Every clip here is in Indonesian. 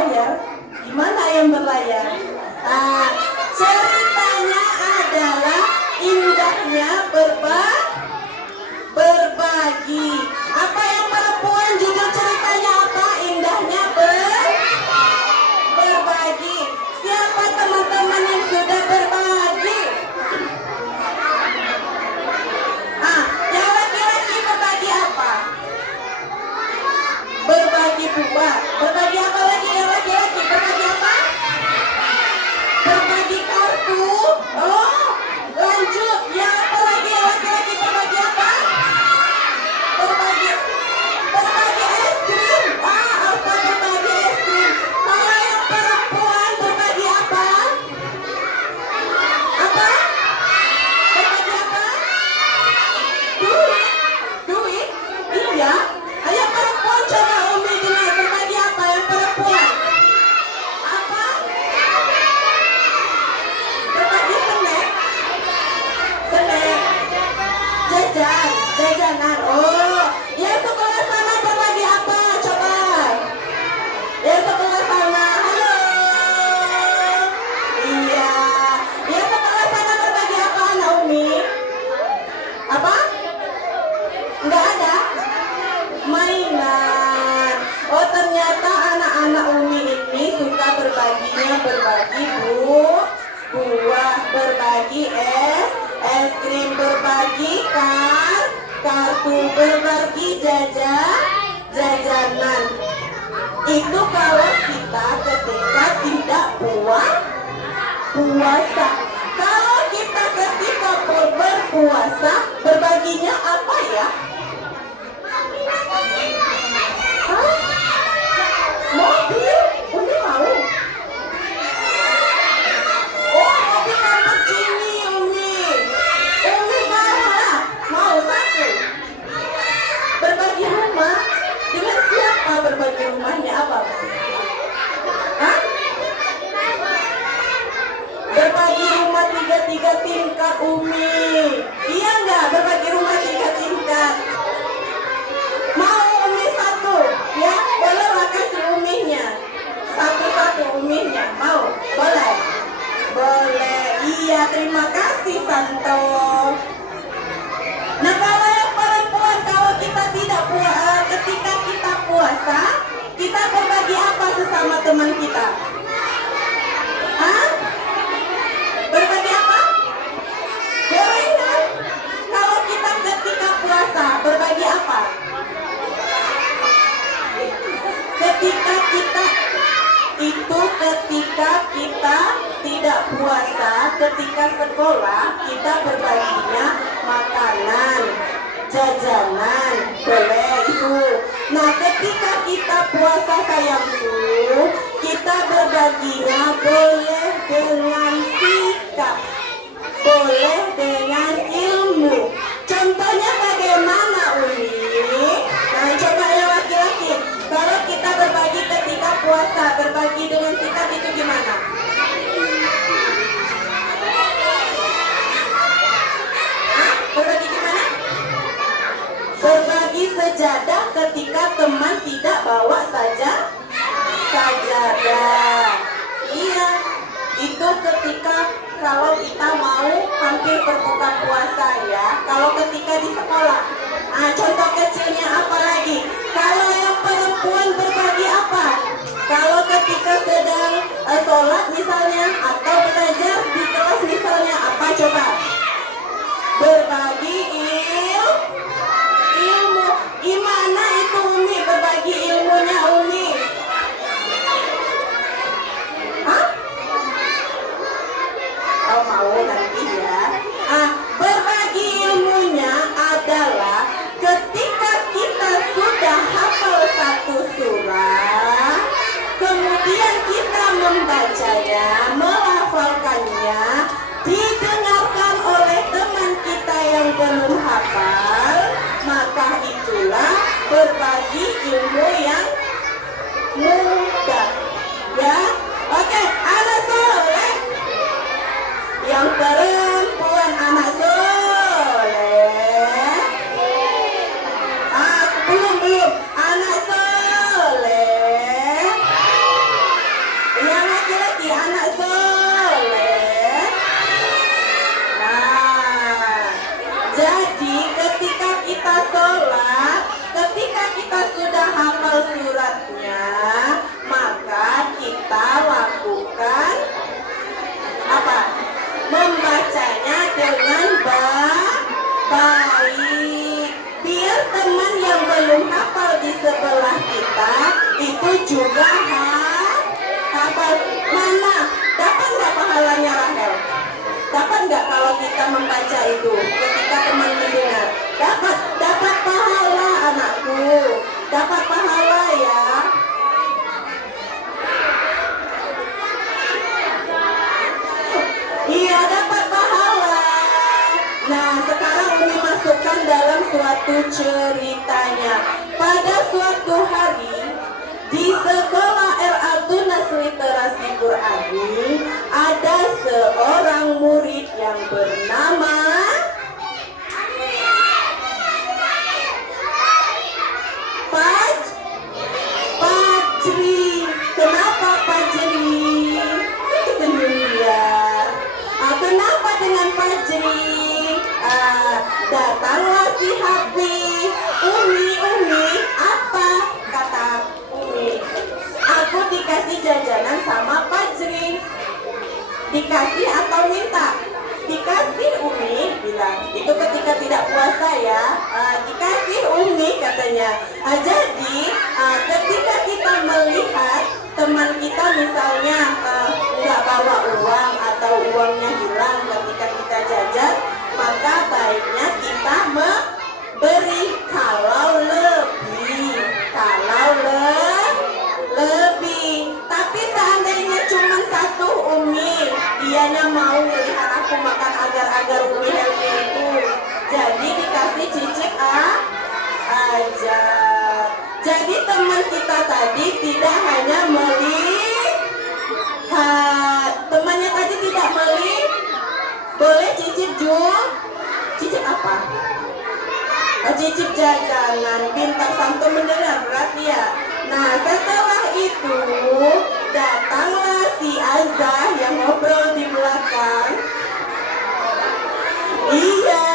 berlayar. Gimana ayam berlayar? Nah, ceritanya adalah indahnya berbagi. Apa yang perempuan judul ceritanya apa? Indahnya berbagi. Siapa teman-teman yang sudah berbagi? Yang laki-laki berbagi apa? Berbagi buah. Berbagi apa lagi yang laki-laki? Berbagi apa? Berbagi kartu. Oh, lanjut. Yang apa lagi yang laki-laki berbagi apa? Berbagi es krim. Apa berbagi es krim? Kalau yang perempuan berbagi apa? Apa? Berbagi apa? Duit? Iya. Ayo perempuan coba Umi dengar berbagi apa yang perempuan? Apa? Berbagi snack? Jajanan. Oh, yang sebelah sana berbagi apa? Coba. Yang sebelah sana. Halo. Iya. Yang sebelah sana berbagi apa, Anak Umi? Apa? Enggak ada? Mainan. Oh, ternyata anak-anak Umi ini suka berbaginya, berbagi buah, berbagi es krim, berbagi kartu, berbagi jajanan. Itu kalau kita ketika tidak puasa. Kalau kita ketika berpuasa, berbaginya apa ya? Mobil? Umi mau? Oh, mobil Lamborghini Umi mau lah. Mau satu. Berbagi rumah? Dengan siapa berbagi rumahnya? Apa? Berbagi rumah 3 tingkat Umi. Iya enggak? Berbagi rumah 3 tingkat. Mau Umi satu? Ya, boleh lah kasih Uminya. Satu Uminya. Mau? Boleh? Boleh. Iya, terima kasih Santo. Nah, kalau yang perempuan, kalau kita tidak ketika kita puasa, kita berbagi apa sesama teman kita? Berbagi apa? Gorengan. Kalau kita ketika puasa, berbagi apa? Ketika kita tidak puasa, ketika sekolah, kita berbaginya makanan, jajanan, boleh itu. Nah, ketika kita puasa sayangku, kita berbaginya boleh dengan sikap, boleh dengan ilmu. Contohnya bagaimana Umi? Nah, coba yang laki-laki. Kalau kita berbagi ketika puasa, berbagi dengan sikap itu gimana? Berbagi gimana? Berbagi sejadah ketika teman tidak bawa sajadah. Iya, itu ketika kalau kita mau hampir berbuka puasa ya. Kalau ketika di sekolah. Contoh kecilnya apa lagi? Kalau yang perempuan berbagi apa? Kalau ketika sedang sholat misalnya, atau belajar di kelas misalnya, apa coba? Berbagi ilmu. Gimana itu Umi berbagi ilmunya Umi? Oh, mau nanti ya. Berbagi ilmunya adalah ketika kita sudah hafal satu surah, kemudian kita membacanya, melafalkannya, didengarkan oleh teman kita yang belum hafal, maka itulah berbagi ilmu yang mudah. Ya, oke, anak soleh. Yang perempuan anak soleh. Belum. Anak soleh. anak soleh. Nah, jadi ketika kita sholat, ketika kita sudah hafal suratnya, maka kita lakukan apa? Membacanya dengan baik. Biar teman yang belum hafal di sebelah kita itu juga hafal. Mana? Dapat nggak pahalanya Rahel? Dapat nggak kalau kita membaca itu ketika teman mendengar? Dapat pahala anakku. Dapat pahala ya. Iya, dapat pahala. Nah, sekarang Umi masukkan dalam suatu ceritanya. Pada suatu hari di sekolah Al-Tunas Literasi Qurani ada seorang murid yang bernama Fajri. Kenapa Fajri? Sendirian. Kenapa dengan Fajri? Datanglah si Hafi. Umi, apa kata Umi? Aku dikasih jajanan sama Fajri. Dikasih atau minta? Dikasih, Umi bilang. Itu ketika tidak puasa ya. Dikasih Umi katanya. Jadi ketika kita melihat teman kita misalnya nggak bawa uang atau uangnya hilang ketika kita jajan, maka baiknya kita memberi kalau lebih. Tapi seandainya cuma satu Umi, dianya mau melihat aku makan agar Umi healthy itu, jadi dikasih cicip aja. Jadi teman kita tadi tidak hanya melihat, temannya tadi tidak melihat, boleh cicip cicip apa? Cicip jajanan. Pintar santun mendengar, berarti ya. Nah, setelah itu datanglah si Azah yang ngobrol di belakang. Iya,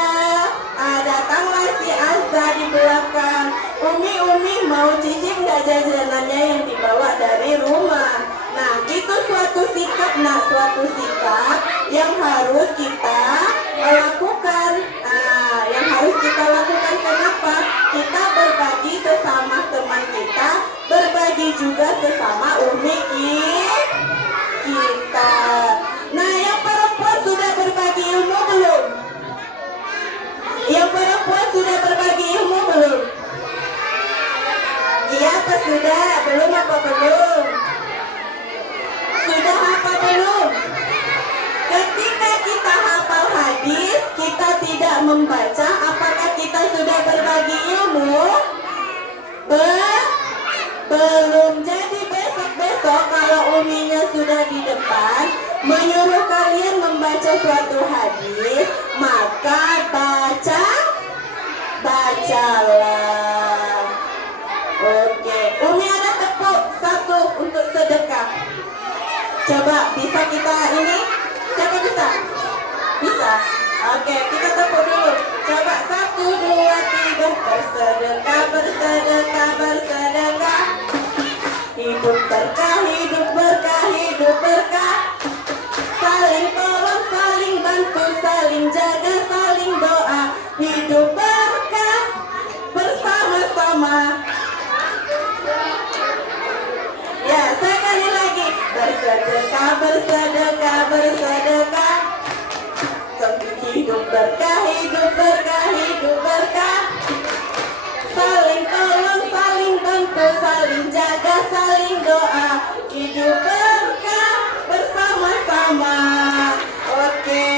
datanglah si Azah di belakang. Umi mau cicip nggak jajanannya yang dibawa dari rumah? Nah, itu suatu sikap yang harus kita lakukan. Yang harus kita lakukan kenapa? Kita berbagi sesama teman kita, berbagi juga sesama umi kita. Nah, yang perempuan sudah berbagi ilmu belum? Yang perempuan sudah berbagi ilmu belum? Iya apa sudah? Belum apa belum? Sudah apa belum? Ketika kita hafal hadis, kita tidak membaca, apakah kita sudah berbagi ilmu? Belum. Jadi besok kalau uminya sudah di depan menyuruh kalian membaca suatu hadis, maka bacalah. Oke, Umi ada tepuk satu untuk sedekah. Coba bisa kita ini? Siapa bisa? Bisa? Oke, kita tepuk dulu. Coba 1, 2, 3. Bersedekah, bersedekah, bersedekah. Hidup berkah, hidup berkah, hidup berkah. Saling tolong, saling bantu, saling jaga, saling doa. Hidup berkah bersama-sama. Ya, sekali lagi. Bersedekah, bersedekah, bersedekah. Hidup berkah, hidup berkah, hidup berkah. Saling tolong, saling bantu, saling jaga, saling doa. Hidup berkah bersama-sama. Oke.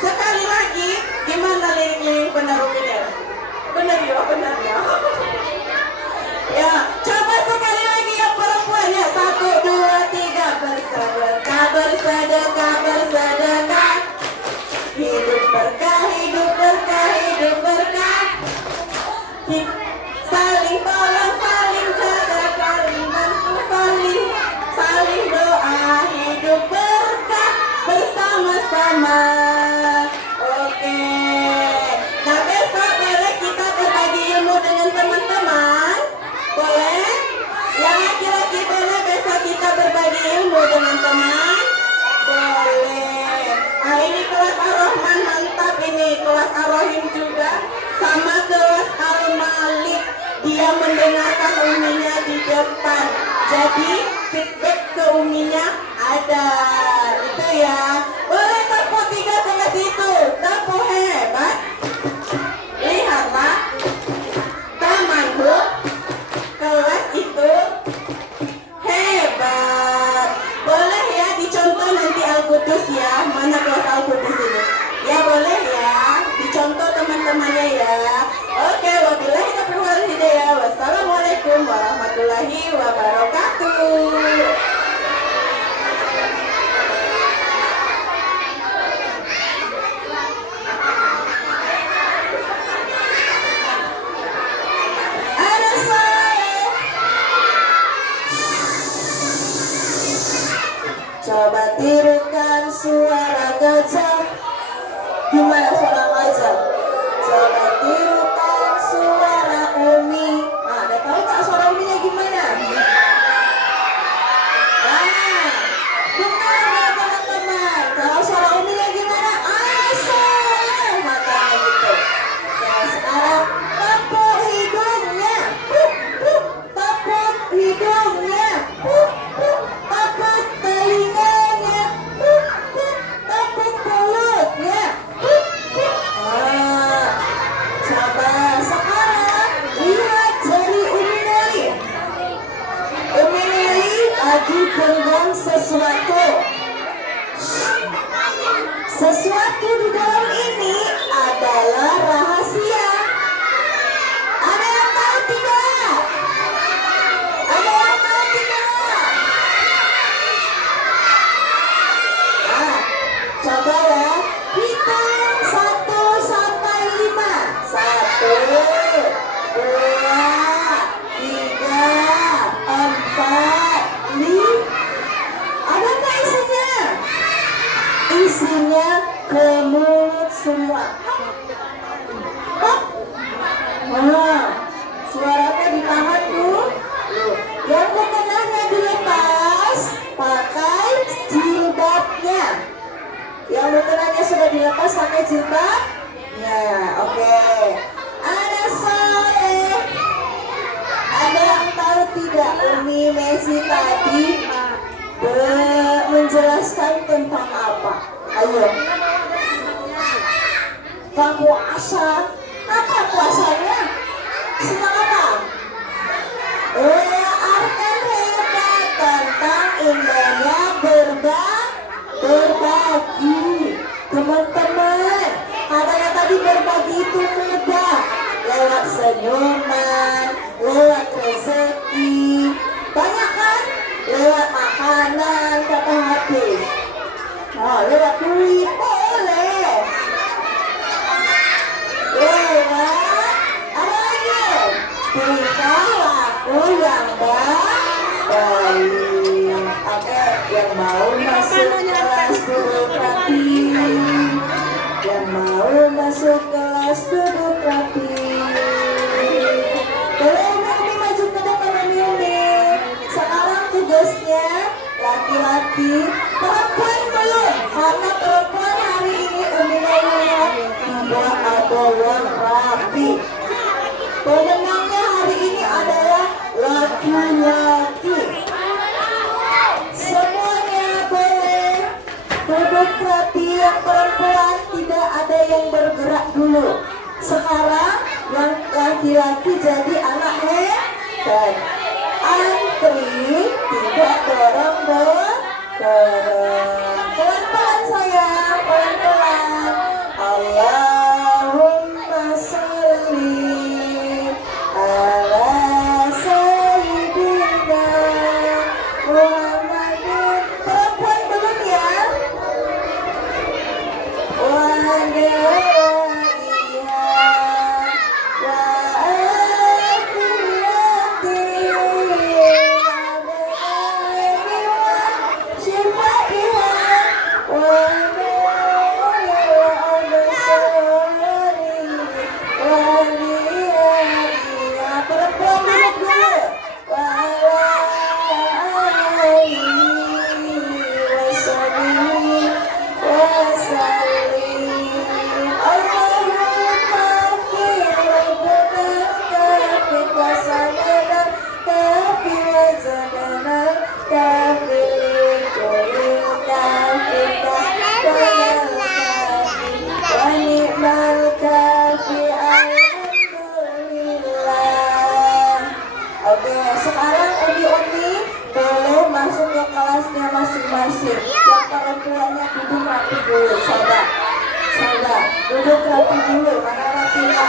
Sekali lagi, gimana liriknya yang benar Umi? Benar ya. Ya, coba sekali lagi yang perempuan ya. 1, 2, 3. Bersedekah, bersedekah, bersedekah. Hidup berkah, hidup berkah, hidup berkah. Saling tolong, saling jaga, saling bantu. ini kelas Ar-Rahman, mantap ini. Kelas Ar-Rahim juga. Sama kelas Al-Malik. Dia mendengarkan uminya di depan. Jadi feedback ke uminya ada. Itu ya. Boleh tepuk 3 kelas itu. Tepuk hebat. Lihatlah. Taman Bu. Kelas itu hebat. Boleh ya dicontoh nanti Al-Qudus ya. Mana kelas Al-Qudus ini? Ya boleh ya. Dicontoh teman-temannya ya. Oke, wabillahi taufiq wal hidayah. Wassalamualaikum warahmatullahi wabarakatuh. Ada saya. Coba tirukan suara gajah. Gimana suara gajah? Coba tirukan suara Umi. Nah, ada tahu nggak suara Uminya gimana? Nah, benar nggak teman-teman? Kalau suara Uminya gimana? Asal matanya gitu. Ya sekarang tepuk hidungnya. Tepuk hidungnya. Tepuk telinganya. Tepuk mulutnya. Coba sekarang lihat jari Umi Neli. Umi Neli lagi genggam sesuatu. Sesuatu di dalam ini adalah rahasia. Ada yang tahu tidak? Ada yang tahu tidak? Nah, coba ya. Hitung 1 sampai 5. 1, 2, 3, 4, 5. Ada nggak isinya? Isinya ke mulut semua. Hop. Nah, suaranya ditahan tuh. Yang mukenahnya dilepas pakai jilbabnya. Yang mukenahnya sudah dilepas pakai jilbab. Ya, oke. Ada Soleh. Ada yang tahu tidak Umi Messi tadi menjelaskan tentang apa? Ayo. Puasa. Apa puasanya? Senang apa? Arkan hebat tentang indahnya berbagi. Teman-teman, katanya tadi berbagi itu mudah. Lewat senyuman, lewat rezeki. Banyak kan? Lewat makanan, kata habis. Oh, lewat duit, boleh. Lewat, apa lagi? Tingkah laku yang baik. Oke, yang mau masuk kelas duduk rapi. Yang mau masuk kelas duduk rapi. Boleh Umi maju ke depan Umi. Sekarang tugasnya laki-laki, perempuan belum. Karena perempuan hari ini Umi lihat tidak ada yang rapi. Pemenangnya hari ini adalah laki-laki. Semuanya boleh duduk rapi. Yang perempuan tidak ada yang bergerak dulu. Sekarang yang laki-laki jadi anak hebat. Antri, tidak dorong-dorong. Pelan-pelan sayang, pelan-pelan. Allahumma sholli ala sayyidina Muhammadin. Perempuan belum ya? Wa masing-masing. Yang perempuannya duduk rapi dulu, coba. Coba, duduk rapi dulu, mana rapinya?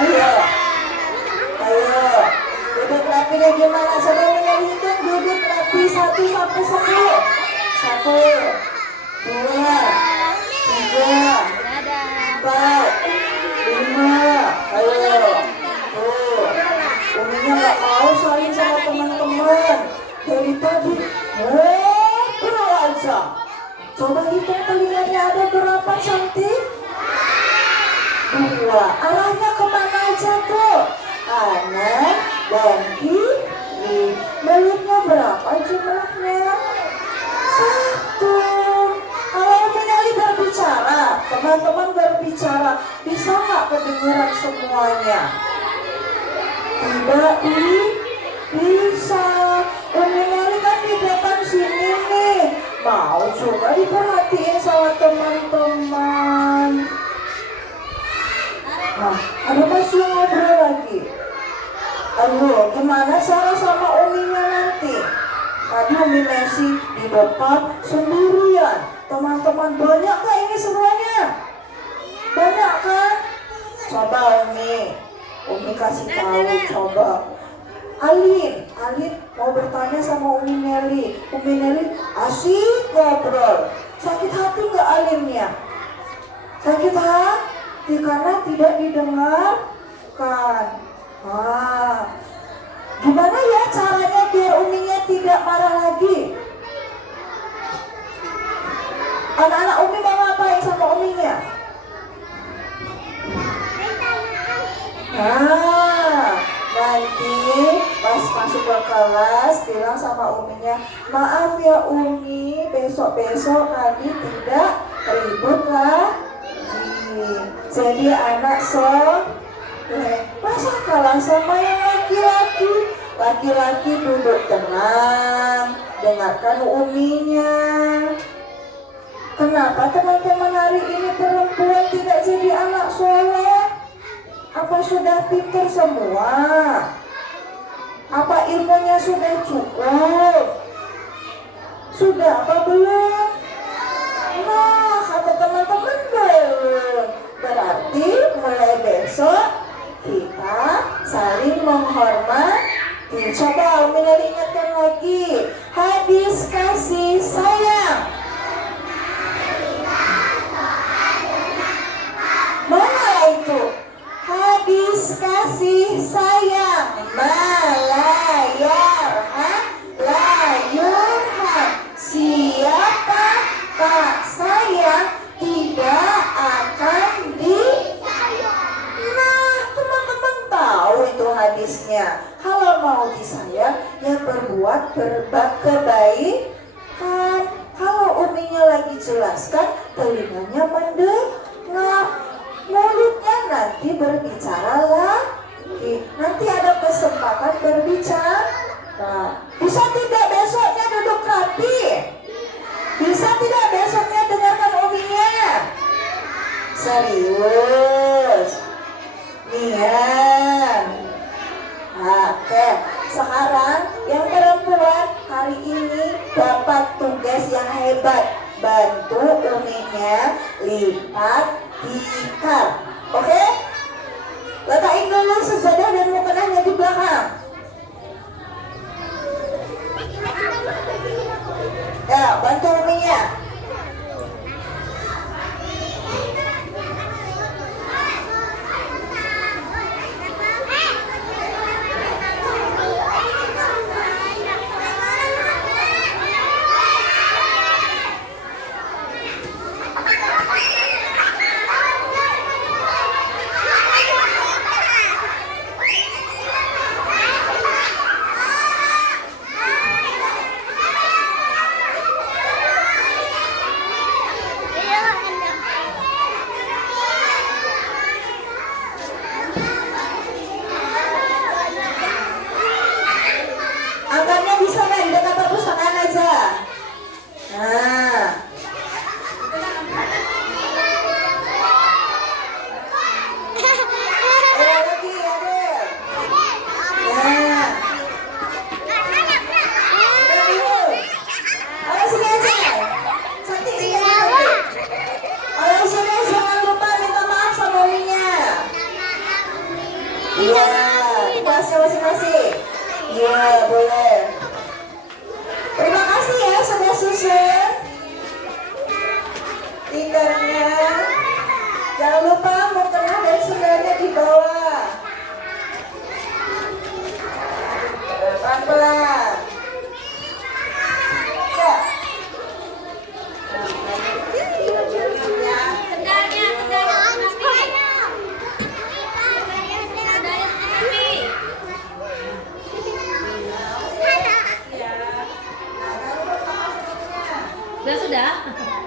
Ayo. Ayo. Duduk rapinya gimana? Sudah hitung duduk rapi 1 sampai 10. 1, 2, 3, 4, 5. Ayo. Tuh. Uminya nggak mau saling sama teman-teman. Dari tadi ngobrol aja. Coba hitung telinganya ada berapa cantik? 2. Arahnya kemana aja tuh? Kanan dan kiri. Mulutnya berapa jumlahnya? 1. Kalau Umi Neli berbicara, teman-teman berbicara, bisa nggak kedengeran semuanya? Tidak bisa. Umi Neli kan di depan sini nih. Mau coba diperhatiin sama teman-teman. Nah, ada masih yang ngobrol lagi. Aduh, gimana Sarah sama Uminya nanti? Tadi Umi Messi di depan sendirian. Teman-teman banyak kah ini semuanya? Banyak kan? Coba Umi kasih tahu, coba. Alin mau bertanya sama Umi Neli. Umi Neli asik ngobrol. Sakit hati nggak Alinnya? Sakit hati karena tidak didengarkan. Gimana ya caranya biar Uminya tidak marah lagi? Anak-anak Umi mau ngapain sama Uminya? Nanti pas masuk ke kelas bilang sama Uminya, maaf ya Umi, besok-besok kami tidak ribut lagi. Jadi anak masa kalah sama yang laki-laki? Laki-laki duduk tenang, dengarkan Uminya. Kenapa teman-teman hari ini perempuan tidak jadi anak soleh? Apa sudah pintar semua? Apa ilmunya sudah cukup? Sudah apa belum? Nah, kata teman-teman belum. Berarti mulai besok kita saling menghormati. Coba Umi Neli ingatkan lagi. Hadis kasih sayang. Mana itu? Hadis kasih sayang. Malayarham layurham. Siapa tak sayang tidak akan disayang. Nah, teman-teman tahu itu hadisnya. Kalau mau disayang, ya berbuat kebaikan. Kalau Uminya lagi jelaskan, telinganya mendengar, mulutnya nanti berbicara lagi. Nanti ada kesempatan berbicara. Bisa tidak besoknya duduk rapi? Bisa tidak besoknya dengarkan Uminya? Serius? Nian. Oke, sekarang yang perempuan hari ini dapat tugas yang hebat. Bantu Uminya lipat tikar. Oke? Letakkan dulu sejadah dan mukenahnya di belakang. Ya, bantu Uminya. sudah.